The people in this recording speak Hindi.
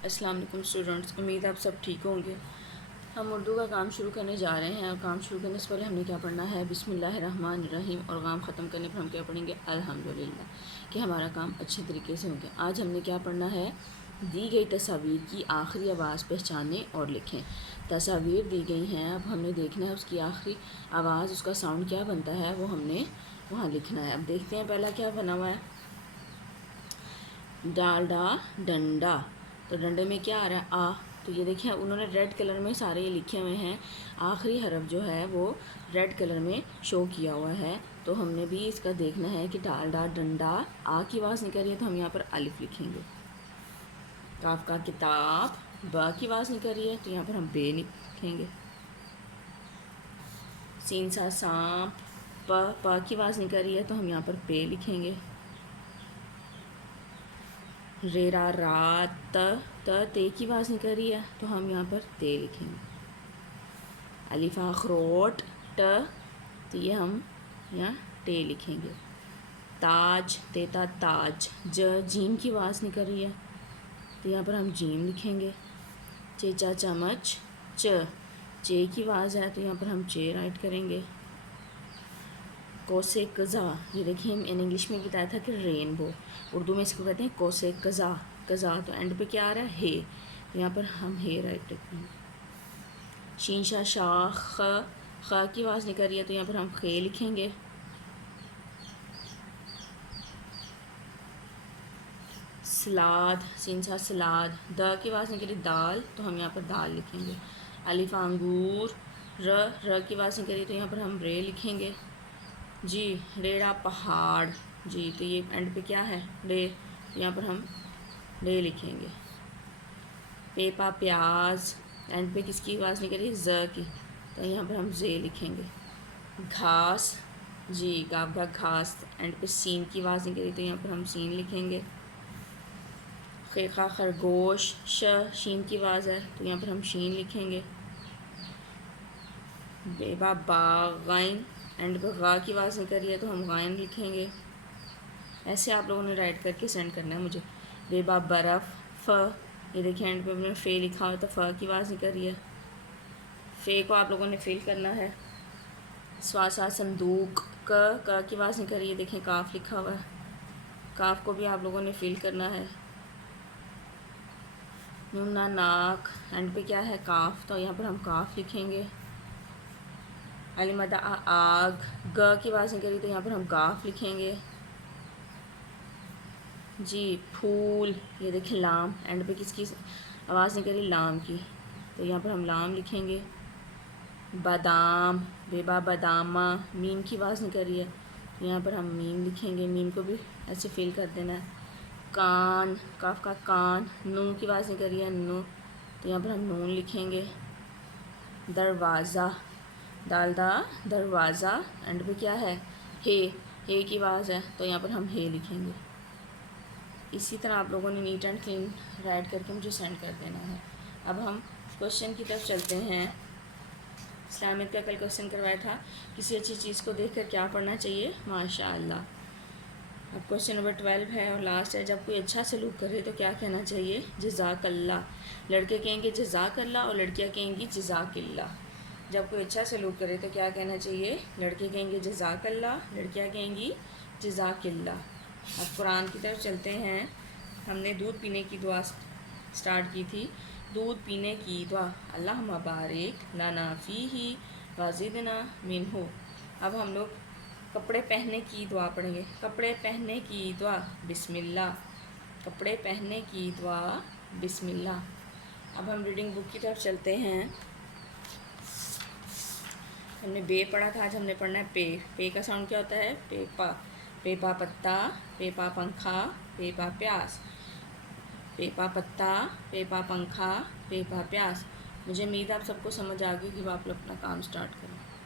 अस्सलाम वालेकुम स्टूडेंट्स, उम्मीद आप सब ठीक होंगे। हम उर्दू का काम शुरू करने जा रहे हैं और काम शुरू करने से पहले हमने क्या पढ़ना है, बिस्मिल्लाहिर्रहमानिर्रहीम, और काम ख़त्म करने पर हम क्या पढ़ेंगे, अल्हम्दुलिल्लाह, कि हमारा काम अच्छे तरीके से हो गया। आज हमने क्या पढ़ना है, दी गई तस्वीर की आखिरी आवाज़ पहचानें और लिखें। तस्वीर दी गई हैं, अब हमने देखना है उसकी आखिरी आवाज़, उसका साउंड क्या बनता है वो हमने वहाँ लिखना है। अब देखते हैं पहला क्या बना हुआ है, डालडा डंडा। तो डंडे में क्या आ रहा है, आ। तो ये देखिए उन्होंने रेड कलर में सारे ये लिखे हुए हैं, आखिरी हरफ जो है वो रेड कलर में शो किया हुआ है। तो हमने भी इसका देखना है कि डालडा डंडा, आ की आवाज़ निकल रही है तो हम यहाँ पर अलिफ लिखेंगे। काफ का किताब, बा की आवाज़ निकल रही है तो यहाँ पर हम बे लिखेंगे। सीन सा सांप, प की आवाज़ निकल रही है तो हम यहाँ पर पे लिखेंगे। रेरा रात, ते की आवाज़ निकल रही है तो हम यहाँ पर ते लिखेंगे। अलिफा अखरोट, तो ये हम यहाँ टे लिखेंगे। ताज, तेता ताज, जीम की आवाज़ निकल रही है तो यहाँ पर हम जीम लिखेंगे। चेचा चमच, चे की आवाज़ है तो यहाँ पर हम चे राइट करेंगे। कोसे कज़ा, ये देखिए मैंने इंग्लिश में बताया था कि रेनबो, उर्दू में इसको कहते हैं कोसे कज़ा। कज़ा तो एंड पे क्या आ रहा है, हे, तो यहाँ पर हम हे राइट रखेंगे। शीशा शाख, ख की आवाज़ निकल रही है तो यहाँ पर हम खे लिखेंगे। सलाद, सिंसा सलाद, द की आवाज़ निकल रही दाल तो हम यहाँ पर दाल लिखेंगे। अलिफा अंगूर, र की आवाज़ निकल रही तो यहाँ पर हम रे लिखेंगे। जी, रेड़ा पहाड़, जी, तो ये एंड पे क्या है, रे, तो यहाँ पर हम रे लिखेंगे। पेपा प्याज, एंड पे किसकी आवाज़ निकल रही है, ज की, तो यहाँ पर हम जे लिखेंगे। घास, जी, गाव का घास, एंड पे सीन की आवाज़ निकल रही तो यहाँ पर हम सीन लिखेंगे। खेखा खरगोश, शीन की आवाज़ है तो यहाँ पर हम शीन लिखेंगे। बेबा बागाइन, एंड पे गा की आवाज़ निकल रही है तो हम गायन लिखेंगे। ऐसे आप लोगों ने राइट करके सेंड करना है मुझे। बेबा बर्फ़, फ़, ये देखिए एंड पे मैंने फ़े लिखा हुआ तो फ़ की आवाज़ निकल रही है, फ़े को आप लोगों ने फिल करना है। स्वासा संदूक, क की आवाज़ निकल रही है, देखें काफ लिखा हुआ है, काफ को भी आप लोगों ने फिल करना है। नुना नाक, एंड पे क्या है, काफ, तो यहाँ पर हम काफ लिखेंगे। अलिमदा आग, ग की आवाज़ निकल रही तो यहाँ पर हम गाफ लिखेंगे। जी, फूल, ये देखें लाम, एंड पे किसकी आवाज़ निकल रही, लाम की, तो यहाँ पर हम लाम लिखेंगे। बादाम, बेबा बादामा, मीम की आवाज़ निकल रही है तो यहाँ पर हम मीम लिखेंगे, मीम को भी ऐसे फिल कर देना है। कान, काफ का कान, नून की आवाज़ निकल रही है, नू, तो यहाँ पर हम नून लिखेंगे। दरवाज़ा, दालदा दरवाज़ा, एंड पे क्या है, हे की आवाज़ है तो यहाँ पर हम हे लिखेंगे। इसी तरह आप लोगों ने नीट एंड क्लीन राइट करके मुझे सेंड कर देना है। अब हम क्वेश्चन की तरफ चलते हैं। इस्लामिक का कल क्वेश्चन करवाया था, किसी अच्छी चीज़ को देखकर क्या पढ़ना चाहिए, माशाअल्लाह। अब क्वेश्चन नंबर 12 है और लास्ट है, जब कोई अच्छा सलूक करे तो क्या कहना चाहिए, जज़ाकल्लाह। लड़के कहेंगे जज़ाकल्लाह और लड़कियाँ कहेंगी जज़ाकिल्लाह। जब कोई अच्छा सलूक करे तो क्या कहना चाहिए, लड़के कहेंगे जज़ाकल्लाह, लड़कियाँ कहेंगी जज़ाकिल्लाह। अब कुरान की तरफ चलते हैं। हमने दूध पीने की दुआ स्टार्ट की थी, दूध पीने की दुआ, अल्लाहुम्मा बारिक लना फ़ीही वज़िदना मिन्हु। अब हम लोग कपड़े पहनने की दुआ पढ़ेंगे। कपड़े पहनने की दुआ बिस्मिल्लाह, कपड़े पहनने की दुआ बिस्मिल्लाह। अब हम रीडिंग बुक की तरफ चलते हैं। हमने बे पढ़ा था, आज हमने पढ़ना है पे। पे का साउंड क्या होता है, पेपा, पेपा पत्ता, पेपा पंखा, पेपा प्यास, पेपा पत्ता, पेपा पंखा, पेपा प्यास। मुझे उम्मीद आप सबको समझ आ गई कि आप लोग अपना काम स्टार्ट करें।